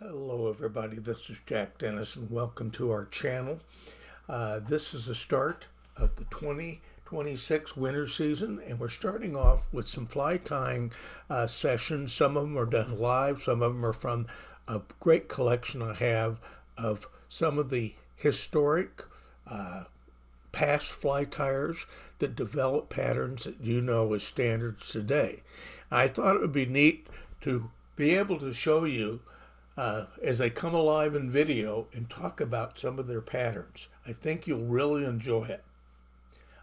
Hello everybody, this is Jack Dennis and welcome to our channel. This is the start of the 2026 winter season, and we're starting off with some fly tying sessions. Some of them are done live, some of them are from a great collection I have of some of the historic past fly tyers that develop patterns that you know as standards today. I thought it would be neat to be able to show you as they come alive in video and talk about some of their patterns. I think you'll really enjoy it.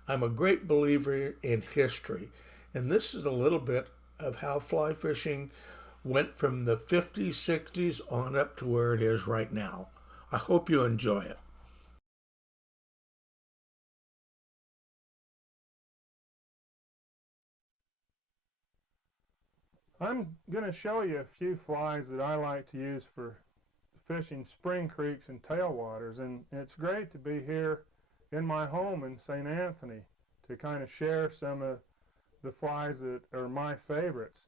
I'm a great believer in history, and this is a little bit of how fly fishing went from the 50s, 60s on up to where it is right now. I hope you enjoy it. I'm going to show you a few flies that I like to use for fishing spring creeks and tailwaters, and it's great to be here in my home in St. Anthony to kind of share some of the flies that are my favorites.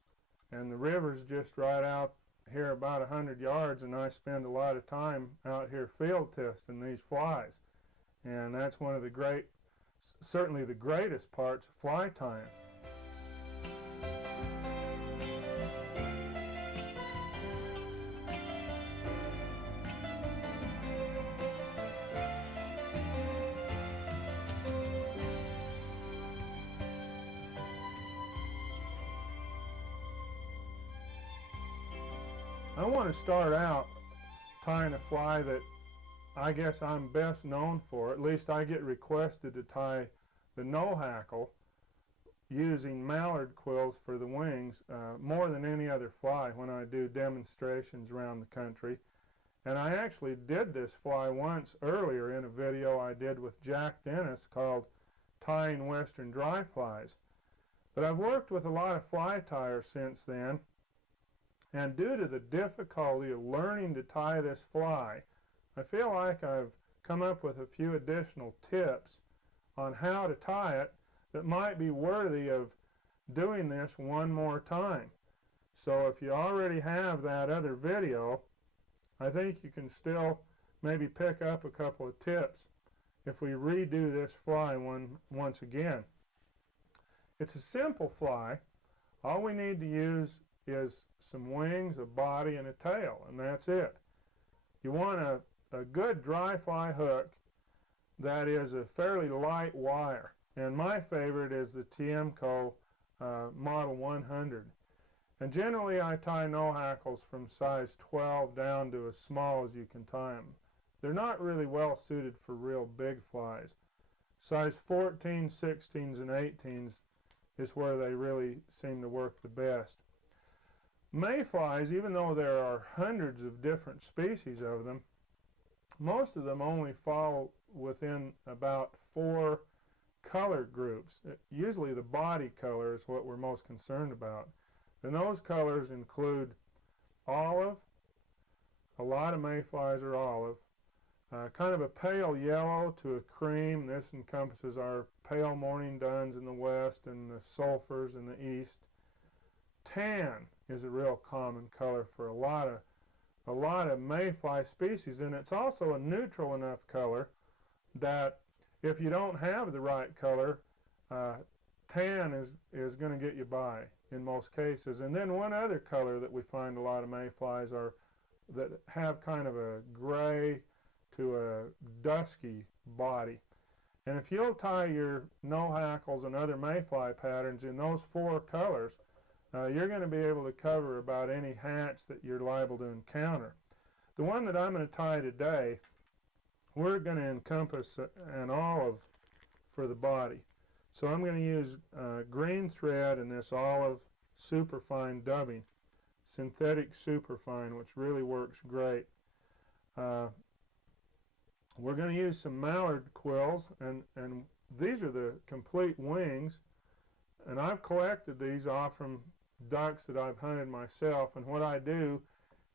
And the river's just right out here about 100 yards, and I spend a lot of time out here field testing these flies. And that's one of the certainly the greatest parts of fly tying. I want to start out tying a fly that I guess I'm best known for. At least I get requested to tie the no hackle using mallard quills for the wings more than any other fly when I do demonstrations around the country. And I actually did this fly once earlier in a video I did with Jack Dennis called Tying Western Dry Flies. But I've worked with a lot of fly tyers since then, and due to the difficulty of learning to tie this fly, I feel like I've come up with a few additional tips on how to tie it that might be worthy of doing this one more time. So if you already have that other video, I think you can still maybe pick up a couple of tips if we redo this fly once again. It's a simple fly. All we need to use is some wings, a body, and a tail, and that's it. You want a good dry fly hook that is a fairly light wire, and my favorite is the Tiemco Model 100. And generally I tie no hackles from size 12 down to as small as you can tie them. They're not really well suited for real big flies. Size 14, 16s, and 18s is where they really seem to work the best. Mayflies, even though there are hundreds of different species of them, most of them only fall within about 4 color groups. Usually the body color is what we're most concerned about. And those colors include olive. A lot of mayflies are olive. Kind of a pale yellow to a cream. This encompasses our pale morning duns in the west and the sulfurs in the east. Tan is a real common color for a lot of mayfly species, and it's also a neutral enough color that if you don't have the right color, tan is going to get you by in most cases. And then one other color that we find a lot of mayflies are that have kind of a gray to a dusky body. And if you'll tie your no hackles and other mayfly patterns in those 4 colors, you're going to be able to cover about any hatch that you're liable to encounter. The one that I'm going to tie today, we're going to encompass an olive for the body. So I'm going to use green thread in this olive superfine dubbing, synthetic superfine, which really works great. We're going to use some mallard quills, and these are the complete wings, and I've collected these off from ducks that I've hunted myself, and what I do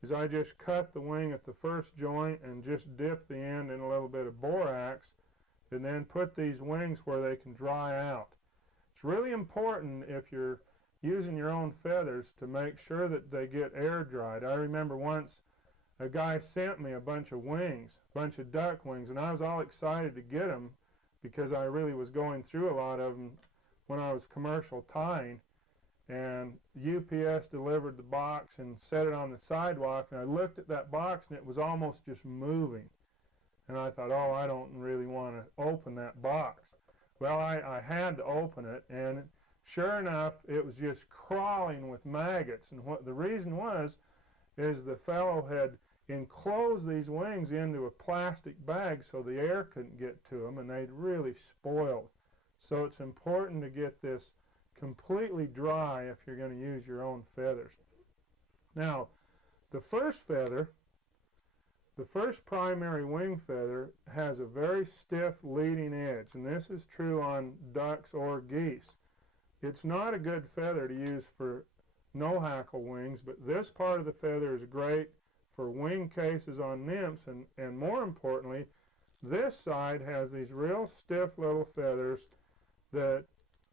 is I just cut the wing at the first joint and just dip the end in a little bit of borax, and then put these wings where they can dry out. It's really important if you're using your own feathers to make sure that they get air dried. I remember once a guy sent me a bunch of wings, a bunch of duck wings, and I was all excited to get them because I really was going through a lot of them when I was commercial tying. And UPS delivered the box and set it on the sidewalk, and I looked at that box and it was almost just moving. And I thought, oh, I don't really want to open that box. Well, I had to open it, and sure enough, it was just crawling with maggots. And what the reason was is the fellow had enclosed these wings into a plastic bag so the air couldn't get to them, and they'd really spoiled. So it's important to get this completely dry if you're going to use your own feathers. Now, the first feather, the first primary wing feather, has a very stiff leading edge, and this is true on ducks or geese. It's not a good feather to use for no hackle wings, but this part of the feather is great for wing cases on nymphs, and more importantly, this side has these real stiff little feathers that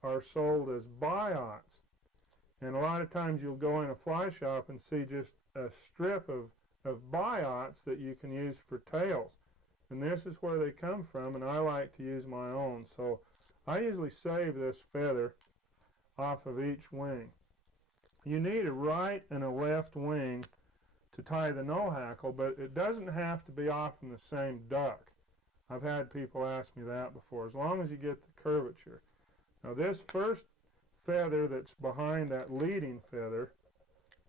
are sold as biots. And a lot of times you'll go in a fly shop and see just a strip of biots that you can use for tails. And this is where they come from, and I like to use my own. So I usually save this feather off of each wing. You need a right and a left wing to tie the no hackle, but it doesn't have to be off from the same duck. I've had people ask me that before, as long as you get the curvature. Now this first feather that's behind that leading feather,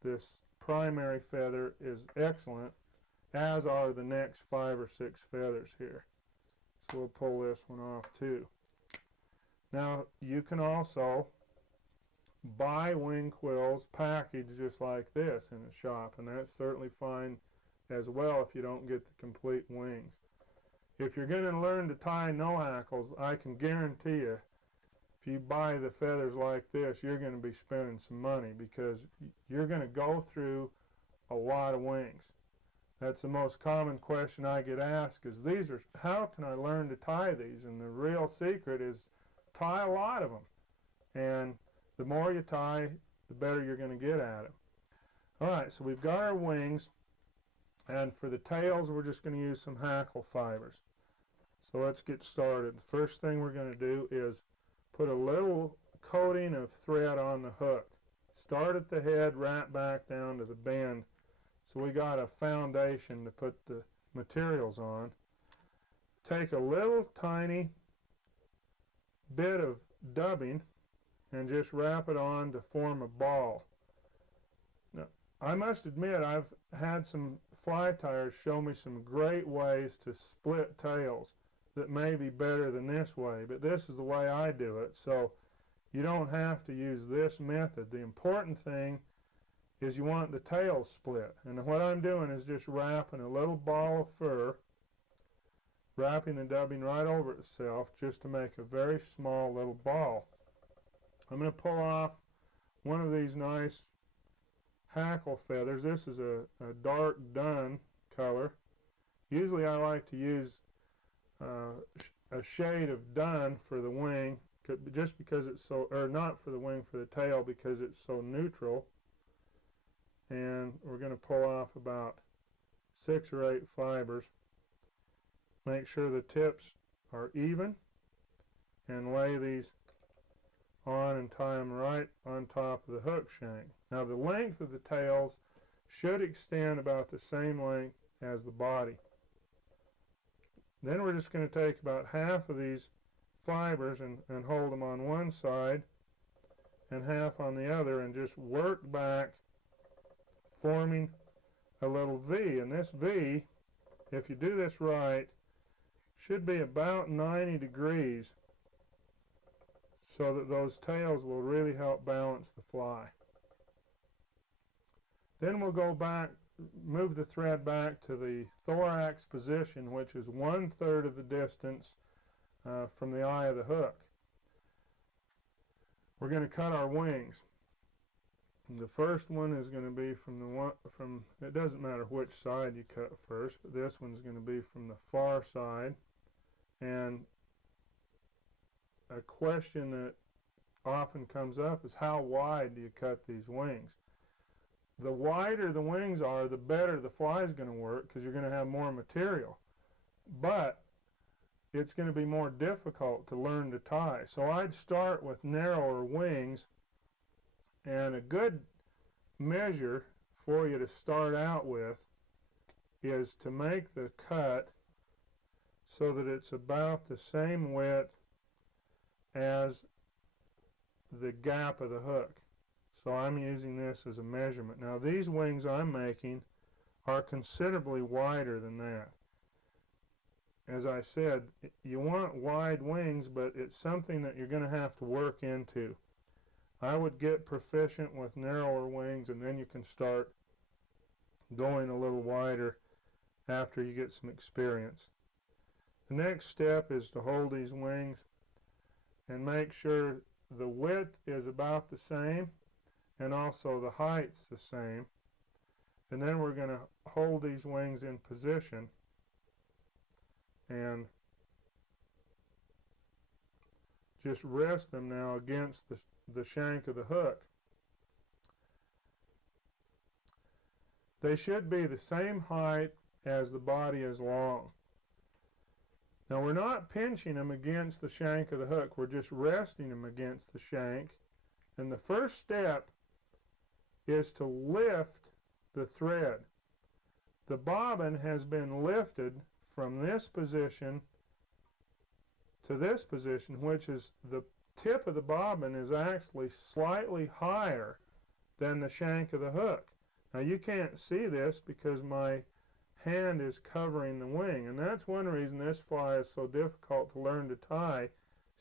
this primary feather, is excellent, as are the next 5 or 6 feathers here. So we'll pull this one off too. Now you can also buy wing quills packaged just like this in a shop, and that's certainly fine as well if you don't get the complete wings. If you're going to learn to tie no hackles, I can guarantee you, if you buy the feathers like this, you're going to be spending some money because you're going to go through a lot of wings. That's the most common question I get asked, is how can I learn to tie these? And the real secret is tie a lot of them. And the more you tie, the better you're going to get at it. All right, so we've got our wings, and for the tails, we're just going to use some hackle fibers. So let's get started. The first thing we're going to do is put a little coating of thread on the hook. Start at the head, wrap back down to the bend. So we got a foundation to put the materials on. Take a little tiny bit of dubbing and just wrap it on to form a ball. Now, I must admit, I've had some fly tyers show me some great ways to split tails that may be better than this way, but this is the way I do it, so you don't have to use this method. The important thing is you want the tails split, and what I'm doing is just wrapping a little ball of fur, wrapping the dubbing right over itself just to make a very small little ball. I'm going to pull off one of these nice hackle feathers. This is a dark dun color. Usually I like to use a shade of dun for the wing, just because it's so, or not for the wing, for the tail, because it's so neutral. And we're going to pull off about 6 or 8 fibers. Make sure the tips are even, and lay these on and tie them right on top of the hook shank. Now the length of the tails should extend about the same length as the body. Then we're just going to take about half of these fibers and hold them on one side and half on the other, and just work back, forming a little V. And this V, if you do this right, should be about 90 degrees, so that those tails will really help balance the fly. Then we'll go back, move the thread back to the thorax position, which is 1/3 of the distance from the eye of the hook. We're going to cut our wings. The first one is going to be from it doesn't matter which side you cut first, but this one's going to be from the far side. And a question that often comes up is, how wide do you cut these wings? the wider the wings are, the better the fly is going to work, because you're going to have more material. But it's going to be more difficult to learn to tie. So I'd start with narrower wings, and a good measure for you to start out with is to make the cut so that it's about the same width as the gap of the hook. So I'm using this as a measurement. Now these wings I'm making are considerably wider than that. As I said, you want wide wings, but it's something that you're going to have to work into. I would get proficient with narrower wings, and then you can start going a little wider after you get some experience. The next step is to hold these wings and make sure the width is about the same and also the height's the same. And then we're going to hold these wings in position and just rest them now against the shank of the hook. They should be the same height as the body is long. Now we're not pinching them against the shank of the hook, we're just resting them against the shank. And the first step is to lift the thread. The bobbin has been lifted from this position to this position, which is the tip of the bobbin is actually slightly higher than the shank of the hook. Now you can't see this because my hand is covering the wing, and that's one reason this fly is so difficult to learn to tie.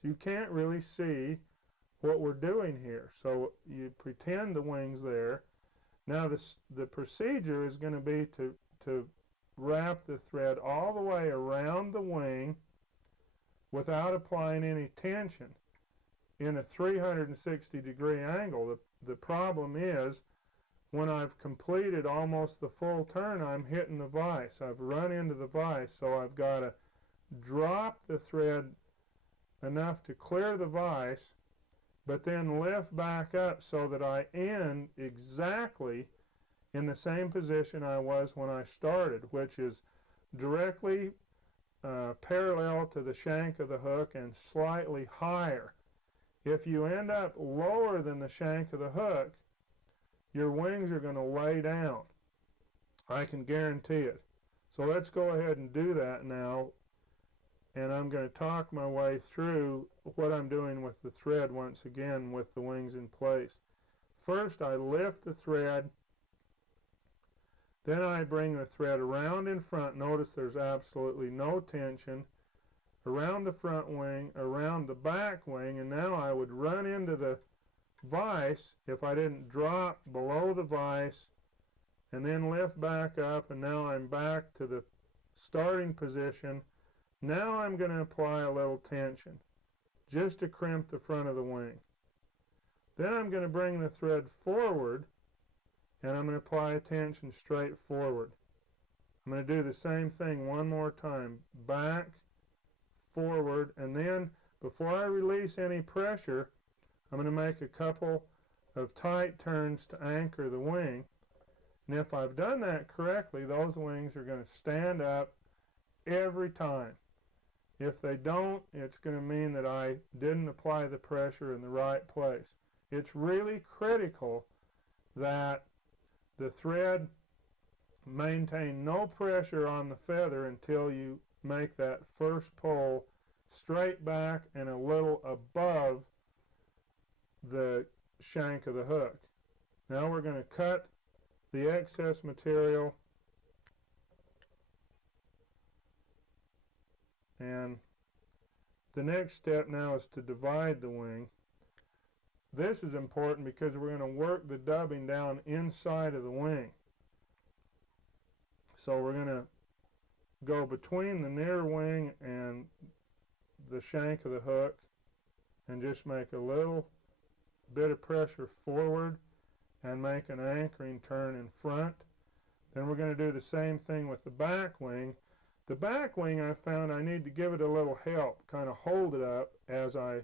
So you can't really see what we're doing here. So you pretend the wing's there. Now the procedure is going to be to wrap the thread all the way around the wing without applying any tension in a 360-degree angle. The problem is, when I've completed almost the full turn, I'm hitting the vise. I've run into the vise, so I've got to drop the thread enough to clear the vise, but then lift back up so that I end exactly in the same position I was when I started, which is directly parallel to the shank of the hook and slightly higher. If you end up lower than the shank of the hook, your wings are going to lay down. I can guarantee it. So let's go ahead and do that now, and I'm going to talk my way through what I'm doing with the thread once again with the wings in place. First I lift the thread, then I bring the thread around in front. Notice there's absolutely no tension. Around the front wing, around the back wing, and now I would run into the vise if I didn't drop below the vise, and then lift back up, and now I'm back to the starting position. Now I'm going to apply a little tension just to crimp the front of the wing. Then I'm going to bring the thread forward, and I'm going to apply a tension straight forward. I'm going to do the same thing one more time, back, forward, and then before I release any pressure, I'm going to make a couple of tight turns to anchor the wing. And if I've done that correctly, those wings are going to stand up every time. If they don't, it's going to mean that I didn't apply the pressure in the right place. It's really critical that the thread maintain no pressure on the feather until you make that first pull straight back and a little above the shank of the hook. Now we're going to cut the excess material, and the next step now is to divide the wing. This is important because we're going to work the dubbing down inside of the wing. So we're going to go between the near wing and the shank of the hook and just make a little bit of pressure forward and make an anchoring turn in front. Then we're going to do the same thing with the back wing. The back wing, I found I need to give it a little help, kind of hold it up as I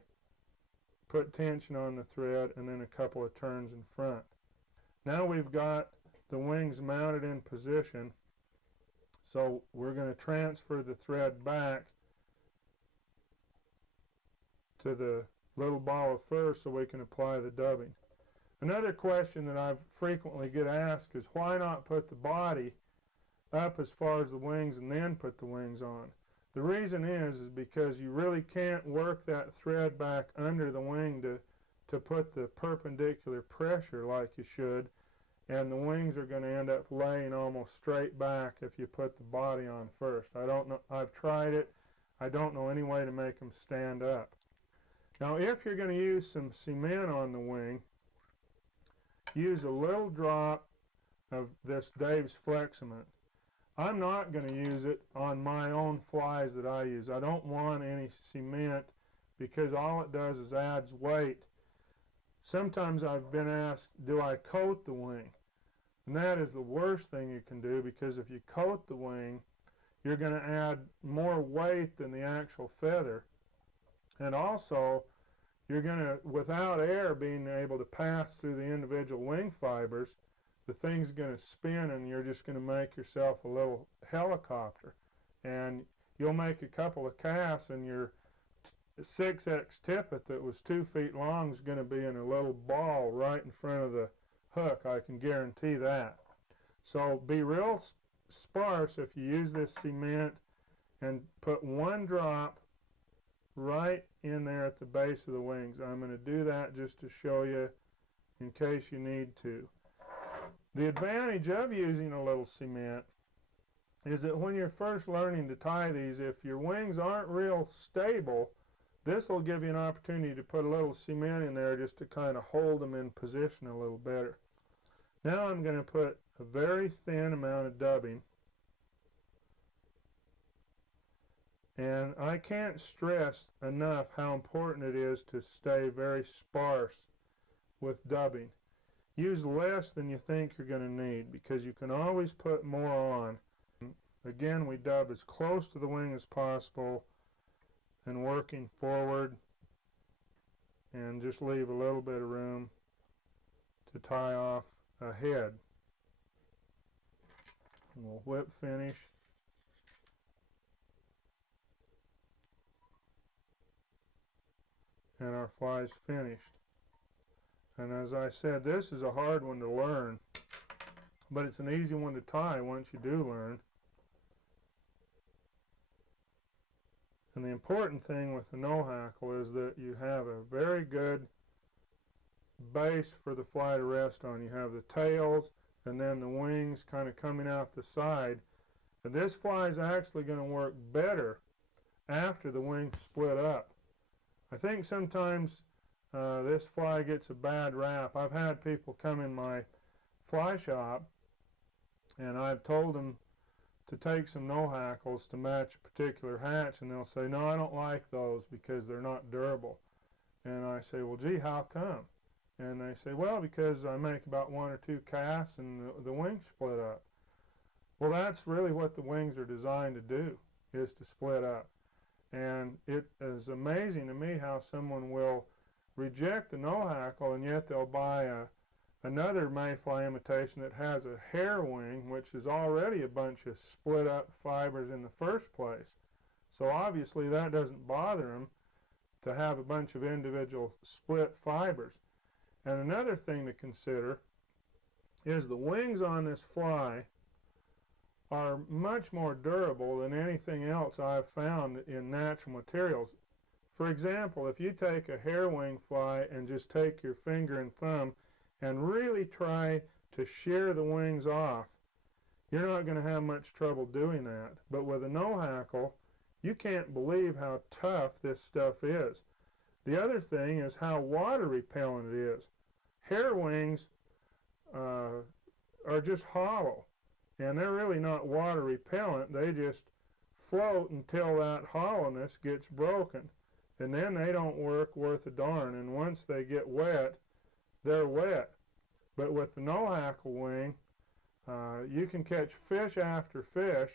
put tension on the thread, and then a couple of turns in front. Now we've got the wings mounted in position. So we're going to transfer the thread back to the little ball of fur so we can apply the dubbing. Another question that I frequently get asked is, why not put the body up as far as the wings and then put the wings on? The reason is because you really can't work that thread back under the wing to put the perpendicular pressure like you should, and the wings are going to end up laying almost straight back if you put the body on first. I don't know, I've tried it. I don't know any way to make them stand up. Now if you're going to use some cement on the wing, use a little drop of this Dave's Fleximent. I'm not going to use it on my own flies that I use. I don't want any cement because all it does is adds weight. Sometimes I've been asked, do I coat the wing? And that is the worst thing you can do, because if you coat the wing, you're going to add more weight than the actual feather. And also, you're going to, without air being able to pass through the individual wing fibers, the thing's going to spin and you're just going to make yourself a little helicopter. And you'll make a couple of casts and your 6X tippet that was 2 feet long is going to be in a little ball right in front of the hook. I can guarantee that. So be real sparse if you use this cement, and put 1 drop right in there at the base of the wings. I'm going to do that just to show you in case you need to. The advantage of using a little cement is that when you're first learning to tie these, if your wings aren't real stable, this will give you an opportunity to put a little cement in there just to kind of hold them in position a little better. Now I'm going to put a very thin amount of dubbing. And I can't stress enough how important it is to stay very sparse with dubbing. Use less than you think you're going to need, because you can always put more on. Again, we dub as close to the wing as possible and working forward, and just leave a little bit of room to tie off a head. And we'll whip finish. And our fly's finished. And as I said, this is a hard one to learn, but it's an easy one to tie once you do learn. And the important thing with the no hackle is that you have a very good base for the fly to rest on. You have the tails and then the wings kind of coming out the side. And this fly is actually going to work better after the wings split up. I think sometimes this fly gets a bad rap. I've had people come in my fly shop and I've told them to take some no hackles to match a particular hatch, and they'll say, no, I don't like those because they're not durable. And I say, well, gee, how come? And they say, well, because I make about 1 or 2 casts and the wings split up. Well, that's really what the wings are designed to do, is to split up. And it is amazing to me how someone will reject the no hackle and yet they'll buy another mayfly imitation that has a hair wing, which is already a bunch of split up fibers in the first place. So obviously that doesn't bother them to have a bunch of individual split fibers. And another thing to consider is the wings on this fly are much more durable than anything else I've found in natural materials. For example, if you take a hair wing fly and just take your finger and thumb and really try to shear the wings off, you're not going to have much trouble doing that. But with a no hackle, you can't believe how tough this stuff is. The other thing is how water repellent it is. Hair wings are just hollow, and they're really not water repellent. They just float until that hollowness gets broken, and then they don't work worth a darn. And once they get wet, they're wet. But with the no hackle wing, you can catch fish after fish,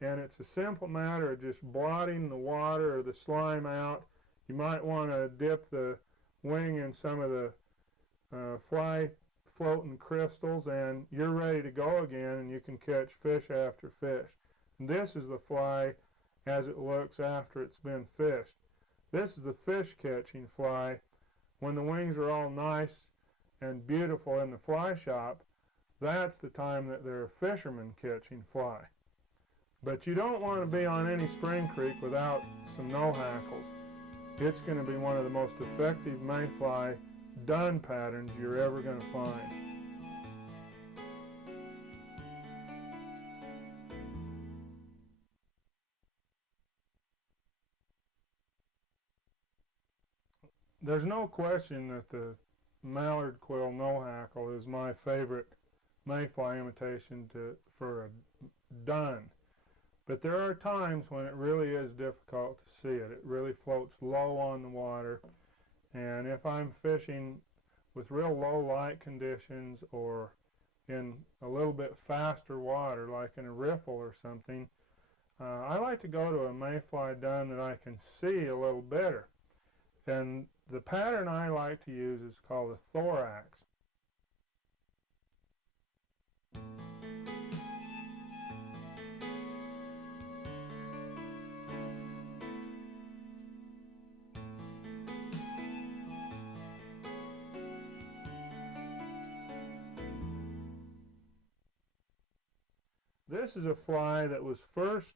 and it's a simple matter of just blotting the water or the slime out. You might want to dip the wing in some of the fly floating crystals, and you're ready to go again, and you can catch fish after fish. And this is the fly as it looks after it's been fished. This is the fish catching fly. When the wings are all nice and beautiful in the fly shop, that's the time that they're fishermen catching fly. But you don't want to be on any spring creek without some no hackles. It's going to be one of the most effective mayfly dun patterns you're ever going to find. There's no question that the mallard quill no hackle is my favorite mayfly imitation for a dun. But there are times when it really is difficult to see it. It really floats low on the water, and if I'm fishing with real low light conditions or in a little bit faster water, like in a riffle or something, I like to go to a mayfly dun that I can see a little better. And the pattern I like to use is called a thorax. This is a fly that was first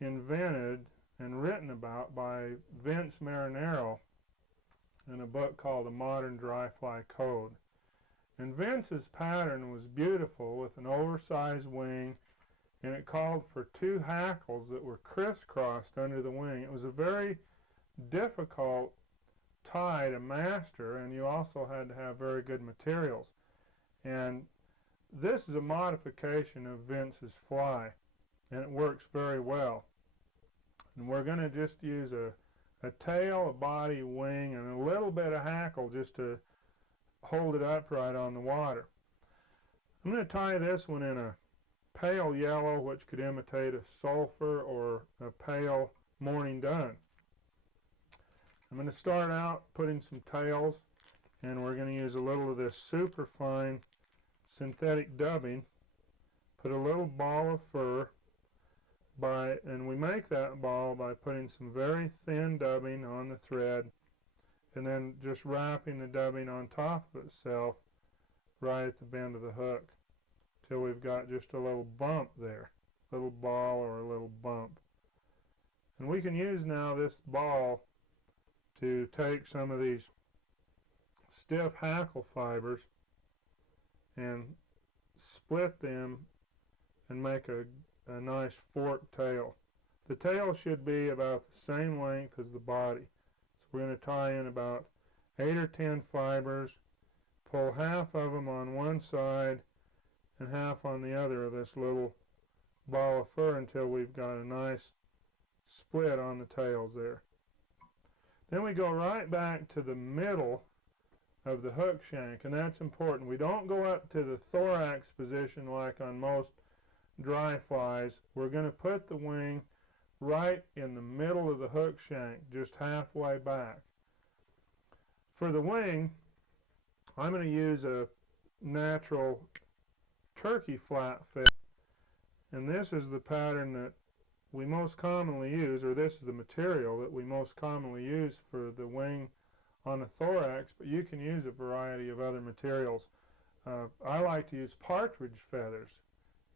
invented and written about by Vince Marinero in a book called The Modern Dry Fly Code. And Vince's pattern was beautiful with an oversized wing, and it called for 2 hackles that were crisscrossed under the wing. It was a very difficult tie to master, and you also had to have very good materials. And this is a modification of Vince's fly, and it works very well. And we're going to just use a tail, a body, wing, and a little bit of hackle just to hold it upright on the water. I'm going to tie this one in a pale yellow, which could imitate a sulfur or a pale morning dun. I'm going to start out putting some tails, and we're going to use a little of this super fine synthetic dubbing. Put a little ball of fur and we make that ball by putting some very thin dubbing on the thread and then just wrapping the dubbing on top of itself right at the bend of the hook till we've got just a little bump there, a little ball or a little bump. And we can use now this ball to take some of these stiff hackle fibers and split them and make a nice forked tail. The tail should be about the same length as the body. So we're going to tie in about 8 or 10 fibers, pull half of them on one side and half on the other of this little ball of fur until we've got a nice split on the tails there. Then we go right back to the middle of the hook shank, and that's important. We don't go up to the thorax position like on most dry flies. We're going to put the wing right in the middle of the hook shank, just halfway back. For the wing, I'm going to use a natural turkey flat fit, and this is the pattern that we most commonly use, or this is the material that we most commonly use for the wing on the thorax, but you can use a variety of other materials. I like to use partridge feathers.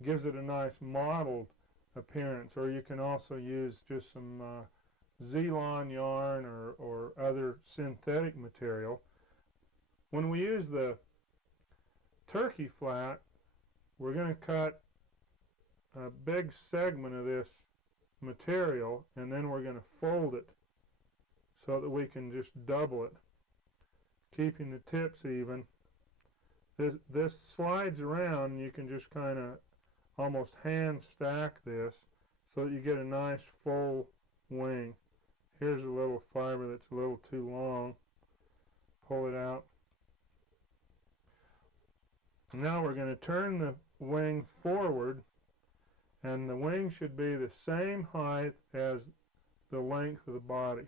It gives it a nice mottled appearance, or you can also use just some Zelon yarn or other synthetic material. When we use the turkey flat, we're going to cut a big segment of this material, and then we're going to fold it so that we can just double it, keeping the tips even. This slides around, and you can just kind of almost hand stack this so that you get a nice full wing. Here's a little fiber that's a little too long. Pull it out. Now we're going to turn the wing forward, and the wing should be the same height as the length of the body.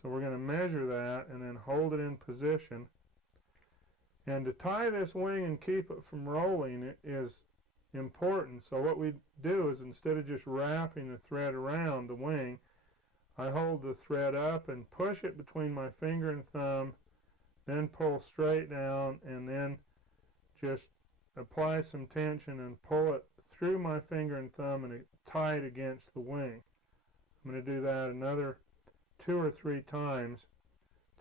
So we're going to measure that and then hold it in position. And to tie this wing and keep it from rolling is important. So what we do is, instead of just wrapping the thread around the wing, I hold the thread up and push it between my finger and thumb, then pull straight down, and then just apply some tension and pull it through my finger and thumb and tie it against the wing. I'm going to do that another 2 or 3 times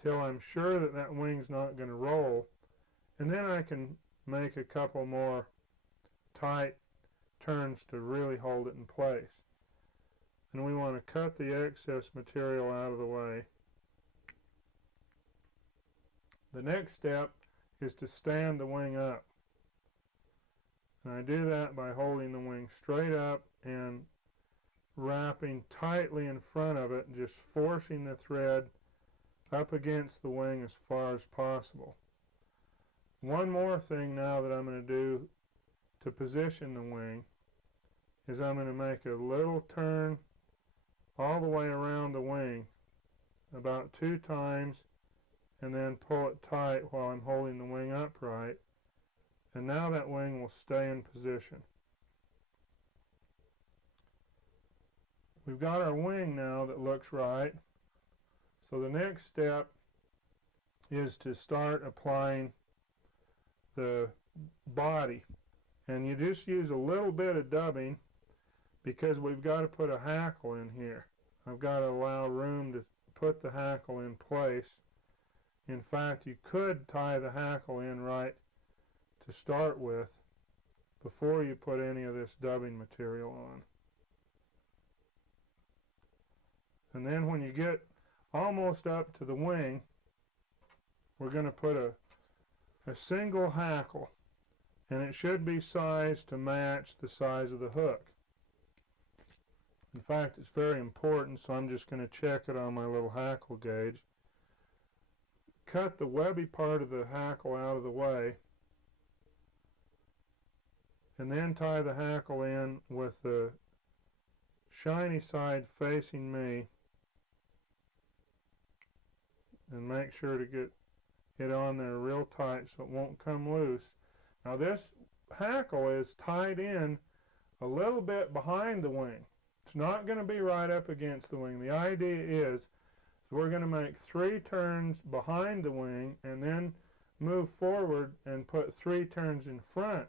till I'm sure that that wing's not going to roll, and then I can make a couple more tight turns to really hold it in place. And we want to cut the excess material out of the way. The next step is to stand the wing up. And I do that by holding the wing straight up and wrapping tightly in front of it and just forcing the thread up against the wing as far as possible. One more thing now that I'm going to do to position the wing is I'm going to make a little turn all the way around the wing about 2 times, and then pull it tight while I'm holding the wing upright, and now that wing will stay in position. We've got our wing now that looks right, so the next step is to start applying the body, and you just use a little bit of dubbing because we've got to put a hackle in here. I've got to allow room to put the hackle in place. In fact, you could tie the hackle in right to start with before you put any of this dubbing material on. And then when you get almost up to the wing, we're going to put a single hackle, and it should be sized to match the size of the hook. In fact, it's very important, so I'm just going to check it on my little hackle gauge. Cut the webby part of the hackle out of the way, and then tie the hackle in with the shiny side facing me, and make sure to get it on there real tight so it won't come loose. Now this hackle is tied in a little bit behind the wing. It's not going to be right up against the wing. The idea is we're going to make 3 turns behind the wing and then move forward and put 3 turns in front.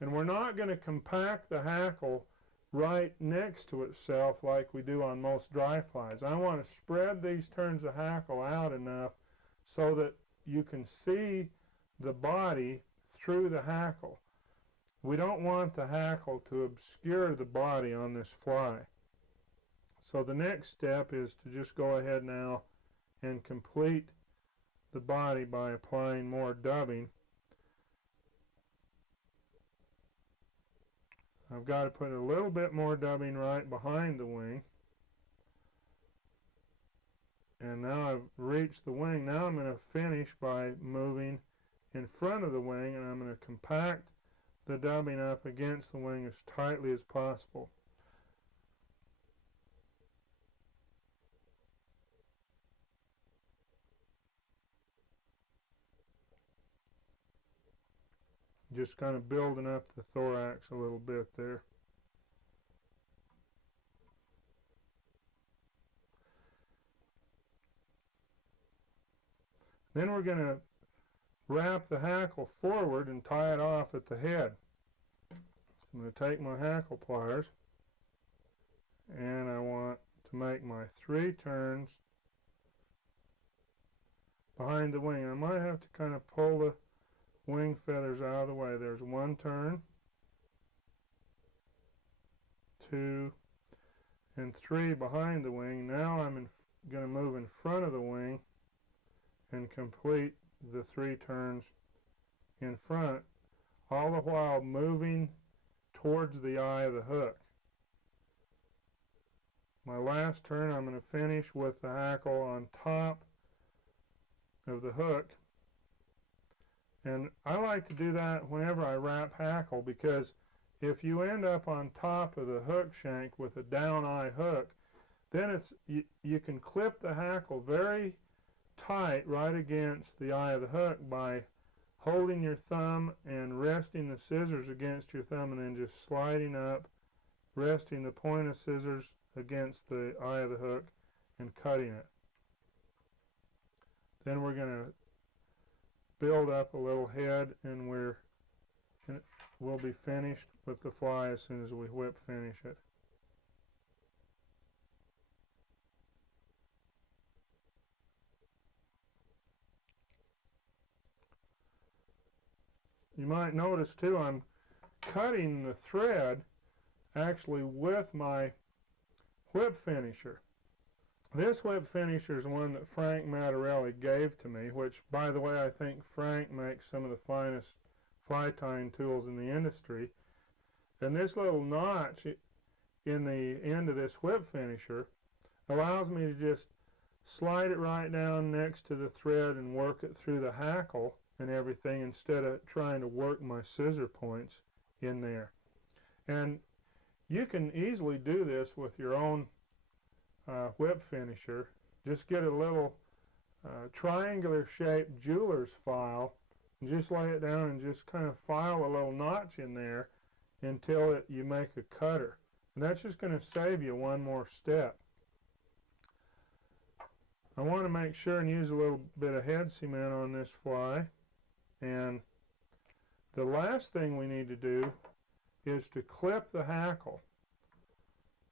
And we're not going to compact the hackle right next to itself like we do on most dry flies. I want to spread these turns of hackle out enough so that you can see the body through the hackle. We don't want the hackle to obscure the body on this fly. So the next step is to just go ahead now and complete the body by applying more dubbing. I've got to put a little bit more dubbing right behind the wing. And now I've reached the wing. Now I'm going to finish by moving in front of the wing, and I'm going to compact the dubbing up against the wing as tightly as possible. Just kind of building up the thorax a little bit there. Then we're going to wrap the hackle forward and tie it off at the head. So I'm going to take my hackle pliers, and I want to make my 3 turns behind the wing. I might have to kind of pull the wing feathers out of the way. There's 1 turn, 2, and 3 behind the wing. Now I'm going to move in front of the wing and complete the 3 turns in front, all the while moving towards the eye of the hook. My last turn, I'm going to finish with the hackle on top of the hook. And I like to do that whenever I wrap hackle, because if you end up on top of the hook shank with a down eye hook, then you can clip the hackle very tight right against the eye of the hook by holding your thumb and resting the scissors against your thumb, and then just sliding up, resting the point of scissors against the eye of the hook and cutting it. Then we're going to build up a little head, and we'll be finished with the fly as soon as we whip finish it. You might notice too, I'm cutting the thread actually with my whip finisher. This whip finisher is one that Frank Mattarelli gave to me, which, by the way, I think Frank makes some of the finest fly tying tools in the industry. And this little notch in the end of this whip finisher allows me to just slide it right down next to the thread and work it through the hackle and everything, instead of trying to work my scissor points in there. And you can easily do this with your own whip finisher. Just get a little triangular shaped jeweler's file and just lay it down and just kind of file a little notch in there until you make a cutter. And that's just going to save you one more step. I want to make sure and use a little bit of head cement on this fly. And the last thing we need to do is to clip the hackle.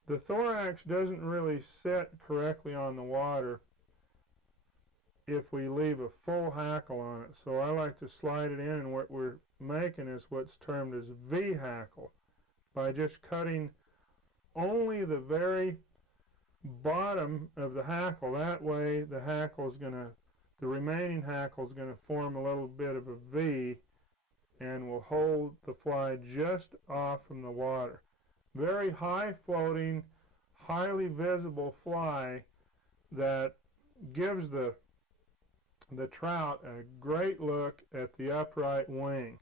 The thorax doesn't really set correctly on the water if we leave a full hackle on it. So I like to slide it in, and what we're making is what's termed as V hackle, by just cutting only the very bottom of the hackle. That way the remaining hackle is going to form a little bit of a V and will hold the fly just off from the water. Very high floating, highly visible fly that gives the trout a great look at the upright wing.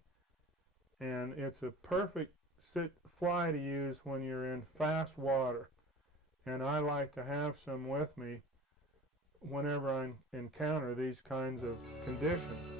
And it's a perfect fly to use when you're in fast water. And I like to have some with me whenever I encounter these kinds of conditions.